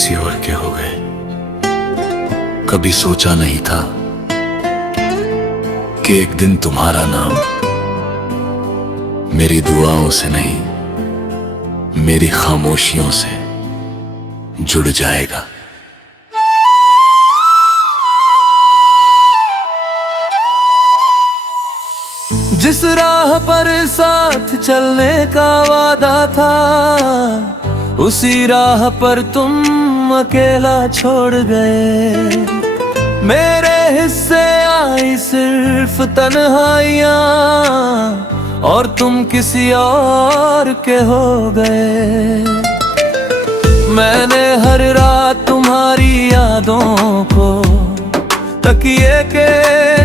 किसी और के हो गए। कभी सोचा नहीं था कि एक दिन तुम्हारा नाम मेरी दुआओं से नहीं, मेरी खामोशियों से जुड़ जाएगा। जिस राह पर साथ चलने का वादा था, उसी राह पर तुम अकेला छोड़ गए। मेरे हिस्से आई सिर्फ तन्हाइयां, और तुम किसी और के हो गए। मैंने हर रात तुम्हारी यादों को तकिए के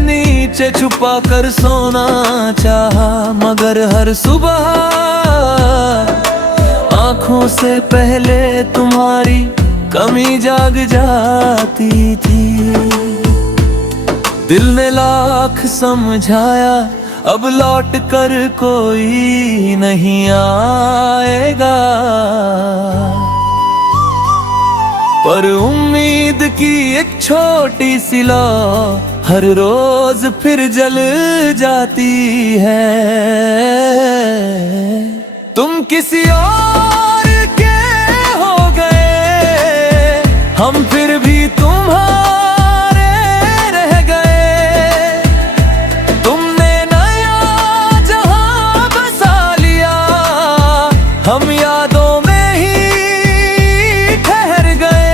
नीचे छुपा कर सोना चाहा, मगर हर सुबह आंखों से पहले तुम्हारी कमी जाग जाती थी। दिल ने लाख समझाया, अब लौट कर कोई नहीं आएगा, पर उम्मीद की एक छोटी सी लौ हर रोज फिर जल जाती है। तुम किसी और के हो गए, हम फिर भी तुम्हारे रह गए। तुमने नया जहां बसा लिया, हम यादों में ही ठहर गए।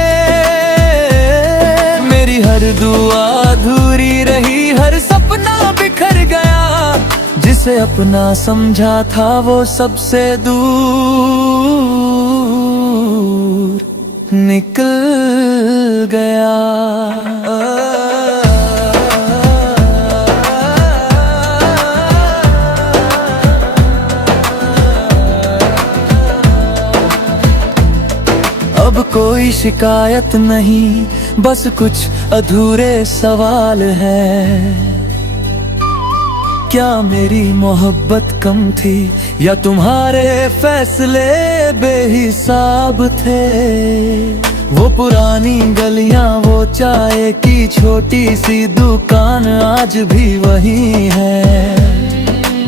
मेरी हर दुआ अधूरी रही, हर सपना बिखर गया। जिसे अपना समझा था वो सबसे दूर निकल गया। अब कोई शिकायत नहीं, बस कुछ अधूरे सवाल हैं। क्या मेरी मोहब्बत कम थी, या तुम्हारे फैसले बेहिसाब थे? वो पुरानी गलियां, वो चाय की छोटी सी दुकान आज भी वही है।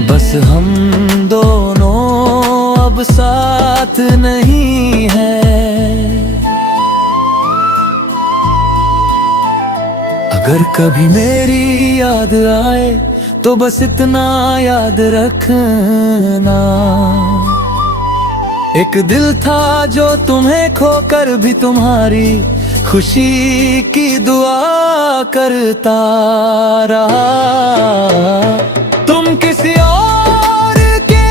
बस हम दोनों अब साथ नहीं हैं। अगर कभी मेरी याद आए तो बस इतना याद रखना, एक दिल था जो तुम्हें खोकर भी तुम्हारी खुशी की दुआ करता रहा। तुम किसी और के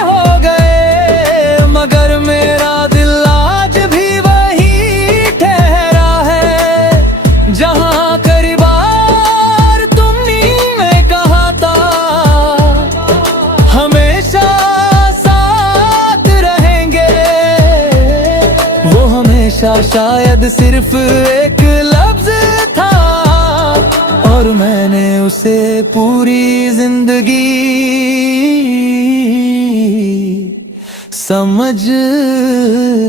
हो गए, मगर मेरा दिल आज भी वही ठहरा है। जहां करीब शायद सिर्फ एक लफ्ज था, और मैंने उसे पूरी जिंदगी समझ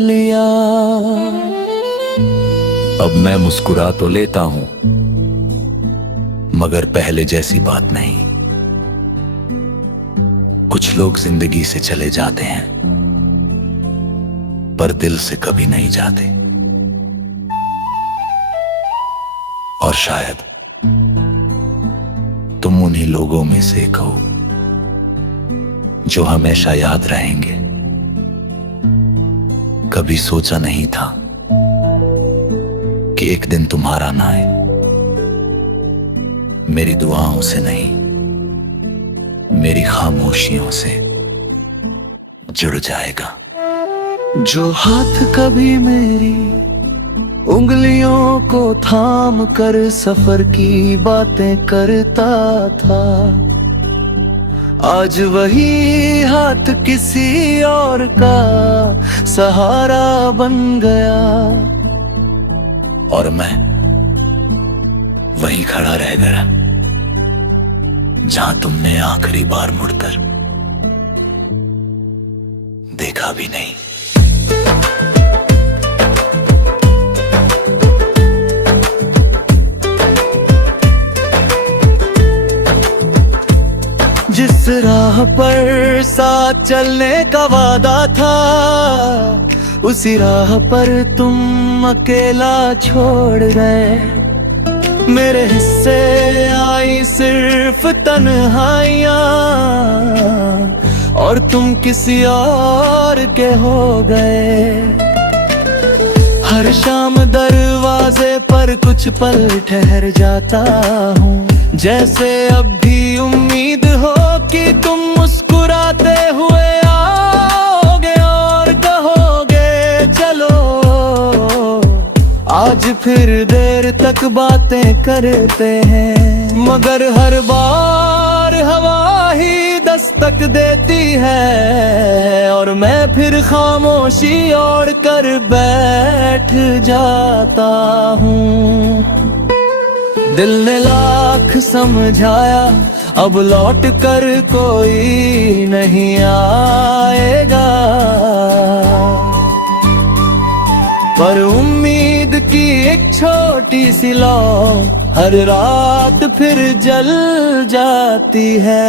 लिया। अब मैं मुस्कुरा तो लेता हूं, मगर पहले जैसी बात नहीं। कुछ लोग जिंदगी से चले जाते हैं, पर दिल से कभी नहीं जाते। और शायद तुम उन्हीं लोगों में से एक हो जो हमेशा याद रहेंगे। कभी सोचा नहीं था कि एक दिन तुम्हारा ना आए, मेरी दुआओं से नहीं, मेरी खामोशियों से जुड़ जाएगा। जो हाथ कभी मेरी उंगलियों को थाम कर सफर की बातें करता था, आज वही हाथ किसी और का सहारा बन गया। और मैं वहीं खड़ा रह गया जहां तुमने आखिरी बार मुड़कर देखा भी नहीं। जिस राह पर साथ चलने का वादा था, उसी राह पर तुम अकेला छोड़ गए। मेरे हिस्से आई सिर्फ तन्हाइयाँ, और तुम किसी और के हो गए। हर शाम दरवाजे पर कुछ पल ठहर जाता हूँ, जैसे अब भी उम्मीद हो कि तुम मुस्कुराते हुए आओगे और कहोगे चलो। आज फिर देर तक बातें करते हैं, मगर हर बार हवा ही दस्तक देती है, और मैं फिर खामोशी ओढ़ कर बैठ जाता हूँ। दिल ने लाख समझाया, अब लौट कर कोई नहीं आएगा, पर उम्मीद की एक छोटी सी लौ हर रात फिर जल जाती है।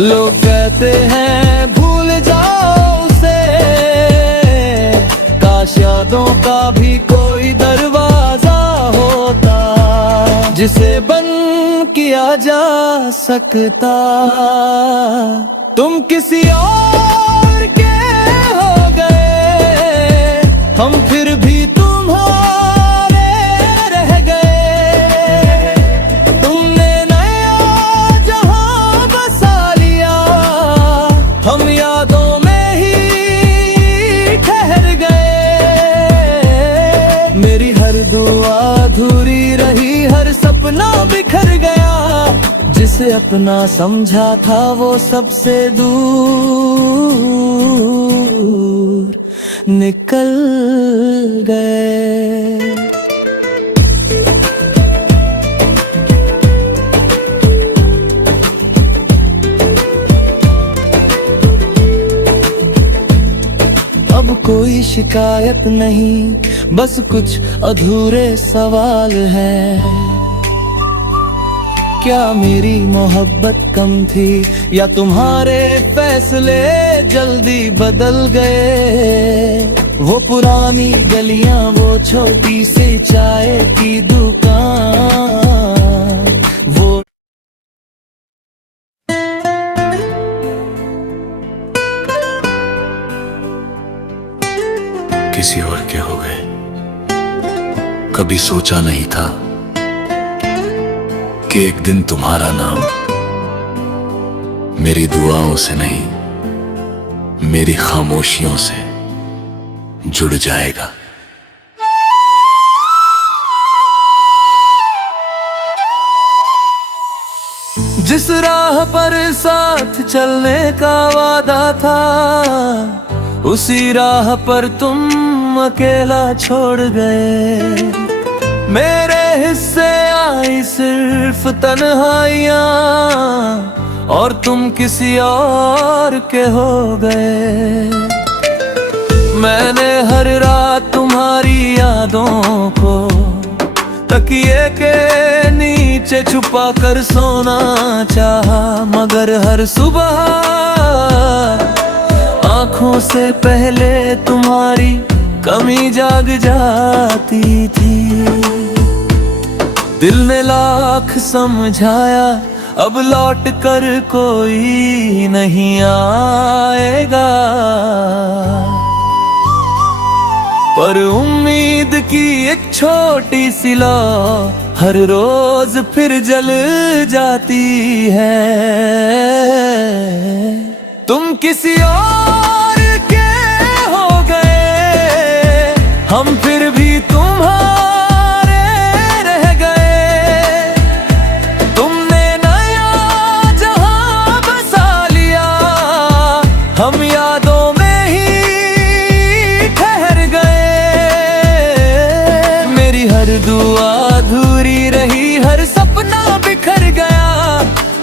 लोग कहते हैं भूल जाओ उसे, काश यादों का भी कोई दरवाजा होता, जिसे बंद किया जा सकता। तुम किसी और के हो गए, हम फिर भी तुम्हारे रह गए। तुमने नया जहां बसा लिया, हम यादों में ही ठहर गए। मेरी हर दुआ अधूरी रही, हर सपना बिखर गया, जिसे अपना समझा था वो सबसे दूर निकल गए। अब कोई शिकायत नहीं, बस कुछ अधूरे सवाल हैं। क्या मेरी मोहब्बत कम थी, या तुम्हारे फैसले जल्दी बदल गए? वो पुरानी गलियां, वो छोटी सी चाय की दुकान, वो किसी और के हो गए। कभी सोचा नहीं था कि एक दिन तुम्हारा नाम मेरी दुआओं से नहीं, मेरी खामोशियों से जुड़ जाएगा। जिस राह पर साथ चलने का वादा था, उसी राह पर तुम अकेला छोड़ गए। मेरे हिस्से आई सिर्फ तन्हाइयाँ, और तुम किसी और के हो गए। मैंने हर रात तुम्हारी यादों को तकिए के नीचे छुपा कर सोना चाहा, मगर हर सुबह आँखों से पहले तुम्हारी कमी जाग जाती थी। दिल ने लाख समझाया, अब लौट कर कोई नहीं आएगा, पर उम्मीद की एक छोटी सी लौ हर रोज फिर जल जाती है। तुम किसी और के हो गए, हम फिर भी तुम्हारे रह गए। तुमने नया जहां बसा लिया, हम यादों में ही ठहर गए। मेरी हर दुआ अधूरी रही, हर सपना बिखर गया,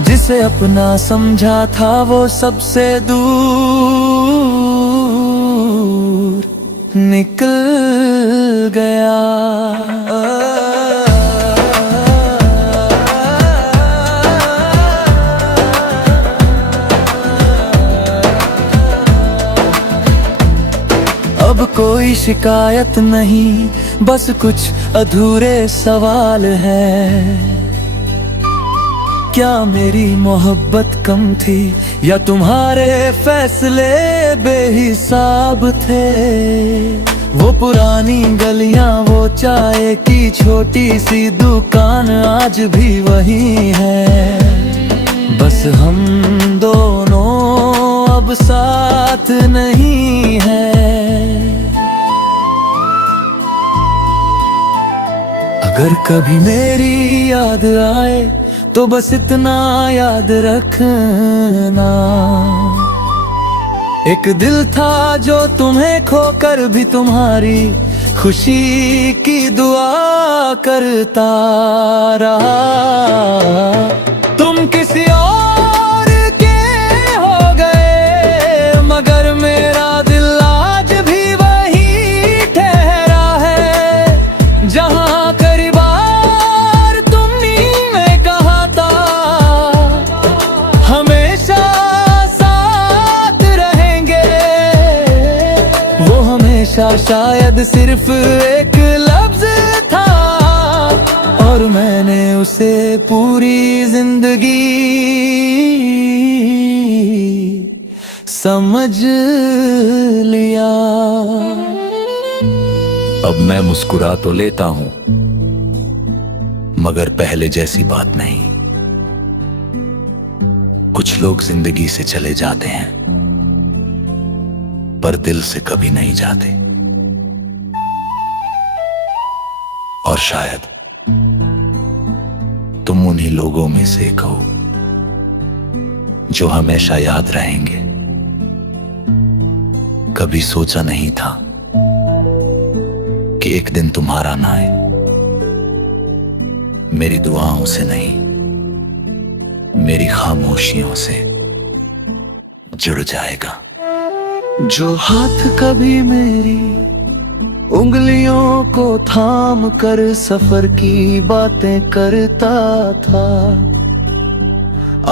जिसे अपना समझा था वो सबसे दूर निकल गया। शिकायत नहीं, बस कुछ अधूरे सवाल हैं। क्या मेरी मोहब्बत कम थी या तुम्हारे फैसले बेहिसाब थे? वो पुरानी गलियां, वो चाय की छोटी सी दुकान आज भी वही है। बस हम दोनों अब साथ नहीं हैं। अगर कभी मेरी याद आए तो बस इतना याद रखना, एक दिल था जो तुम्हें खोकर भी तुम्हारी खुशी की दुआ करता रहा। तुम किसी और के हो गए, मगर मेरा दिल आज भी वही ठहरा है जहां करीब तुमने में कहा था हमेशा साथ रहेंगे। वो हमेशा शायद सिर्फ एक लफ्ज था, और मैंने उसे पूरी जिंदगी समझ लिया। अब मैं मुस्कुरा तो लेता हूं, मगर पहले जैसी बात नहीं। कुछ लोग जिंदगी से चले जाते हैं, पर दिल से कभी नहीं जाते। और शायद तुम उन्हीं लोगों में से एक हो जो हमेशा याद रहेंगे। कभी सोचा नहीं था कि एक दिन तुम्हारा ना आए, मेरी दुआओं से नहीं, मेरी खामोशियों से जुड़ जाएगा। जो हाथ कभी मेरी उंगलियों को थाम कर सफर की बातें करता था,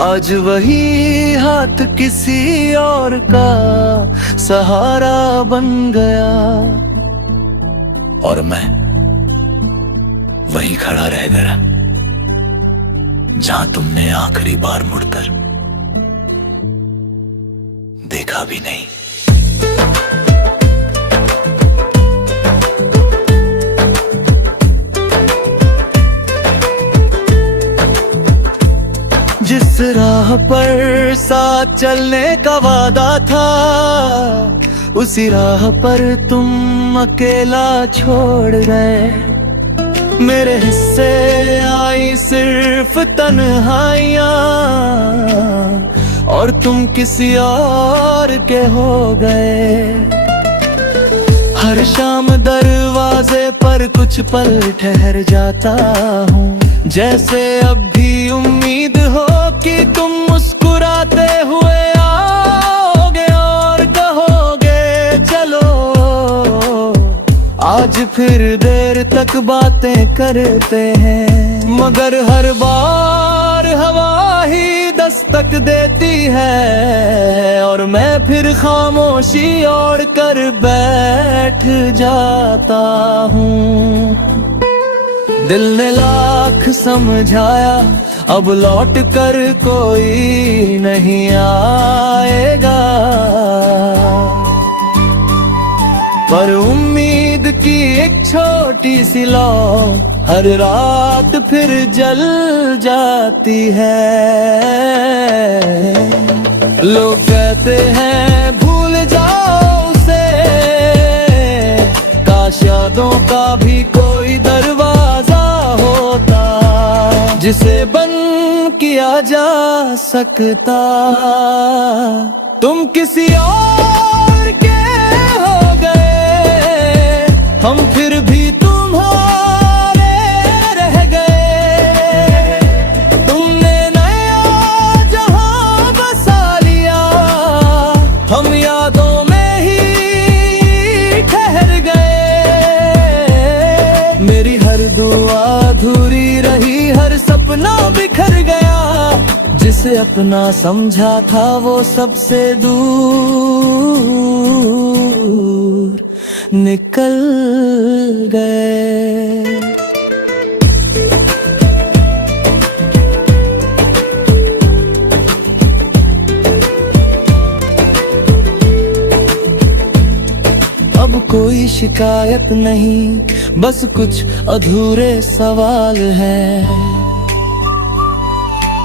आज वही हाथ किसी और का सहारा बन गया। और मैं वहीं खड़ा रह गया जहां तुमने आखिरी बार मुड़कर देखा भी नहीं। जिस राह पर साथ चलने का वादा था, उसी राह पर तुम अकेला छोड़ गए। मेरे हिस्से आई सिर्फ तन्हाइयां, और तुम किसी और के हो गए। हर शाम दरवाजे पर कुछ पल ठहर जाता हूँ, जैसे अब भी उम्मीद हो कि तुम मुस्कुराते हुए आओगे और कहोगे चलो। आज फिर देर तक बातें करते हैं, मगर हर बार हवा ही दस्तक देती है, और मैं फिर खामोशी ओढ़ कर बैठ जाता हूँ। दिल ने लाख समझाया, अब लौट कर कोई नहीं आएगा, पर उम्मीद की एक छोटी सी लौ हर रात फिर जल जाती है। लोग कहते हैं भूल जाओ उसे, काश यादों का भी कोई दरवाजा होता जिसे बंद किया जा सकता। तुम किसी और के हो गए, हम फिर भी तुम्हारे रह गए। तुमने नया जहां बसा लिया, हम यादों में ही ठहर गए। मेरी हर दुआ अधूरी रही, हर सपना बिखर गया, जिसे अपना समझा था वो सबसे दूर निकल गए। अब कोई शिकायत नहीं, बस कुछ अधूरे सवाल हैं।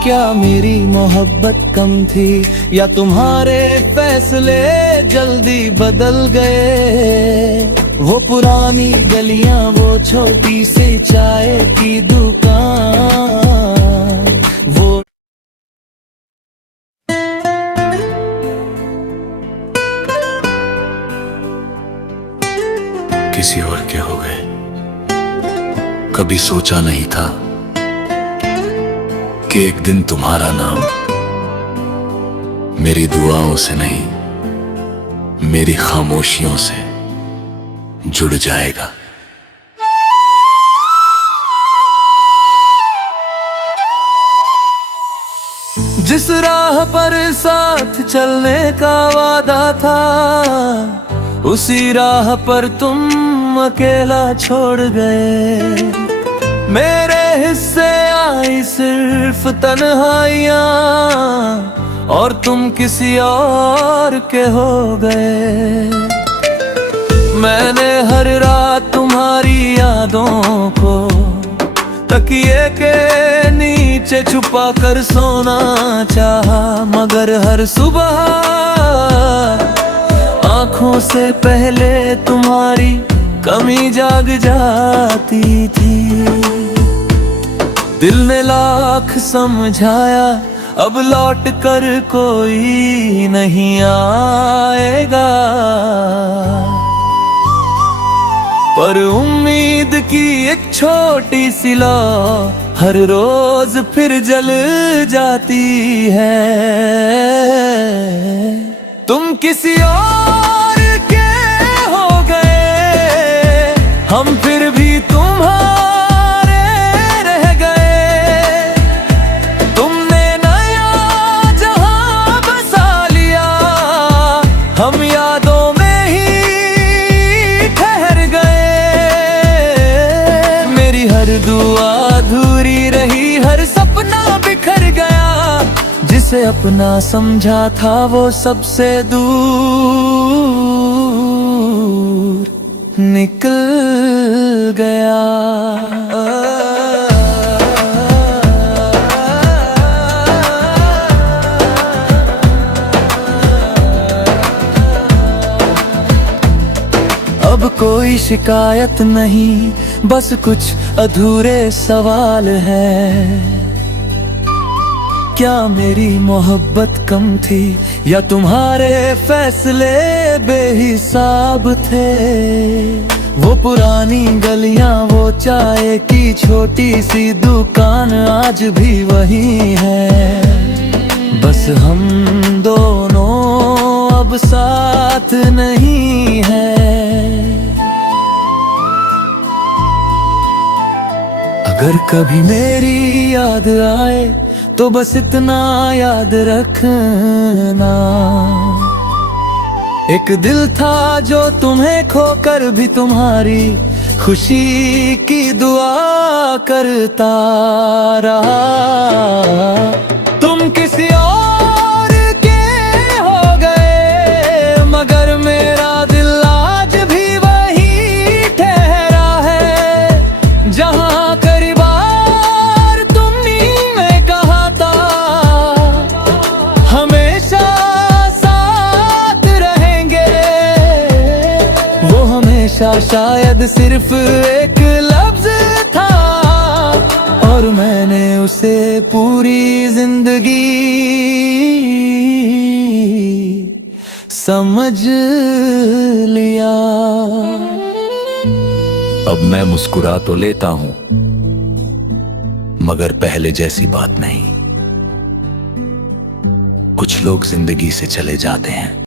क्या मेरी मोहब्बत कम थी या तुम्हारे फैसले जल्दी बदल गए? वो पुरानी गलियां, वो छोटी सी चाय की दुकान, वो किसी और के हो गए। कभी सोचा नहीं था कि एक दिन तुम्हारा नाम मेरी दुआओं से नहीं, मेरी खामोशियों से जुड़ जाएगा। जिस राह पर साथ चलने का वादा था, उसी राह पर तुम अकेला छोड़ गए। मेरे हिस्से आई सिर्फ तन्हाइयां, और तुम किसी और के हो गए। मैंने हर रात तुम्हारी यादों को तकिए के नीचे छुपा कर सोना चाहा, मगर हर सुबह आँखों से पहले तुम्हारी कमी जाग जाती थी। दिल ने लाख समझाया, अब लौट कर कोई नहीं आएगा, पर उम्मीद की एक छोटी सी लौ हर रोज फिर जल जाती है। तुम किसी और के हो गए, हम फिर भी तुम्हारे रह गए। तुमने नया जहां बसा लिया, हम यादों में ही ठहर गए। मेरी हर दुआ अधूरी रही, हर सपना बिखर गया। जिसे अपना समझा था वो सबसे दूर निकल गया। अब कोई शिकायत नहीं, बस कुछ अधूरे सवाल हैं। क्या मेरी मोहब्बत कम थी या तुम्हारे फैसले बेहिसाब थे? वो पुरानी गलियां, वो चाय की छोटी सी दुकान आज भी वही है। बस हम दोनों अब साथ नहीं हैं। अगर कभी मेरी याद आए तो बस इतना याद रखना, एक दिल था जो तुम्हें खोकर भी तुम्हारी खुशी की दुआ करता रहा। तुम किसी और के हो गए, मगर मेरा दिल आज भी वही ठहरा है जहां शायद सिर्फ एक लफ्ज था, और मैंने उसे पूरी जिंदगी समझ लिया। अब मैं मुस्कुरा तो लेता हूं, मगर पहले जैसी बात नहीं। कुछ लोग जिंदगी से चले जाते हैं,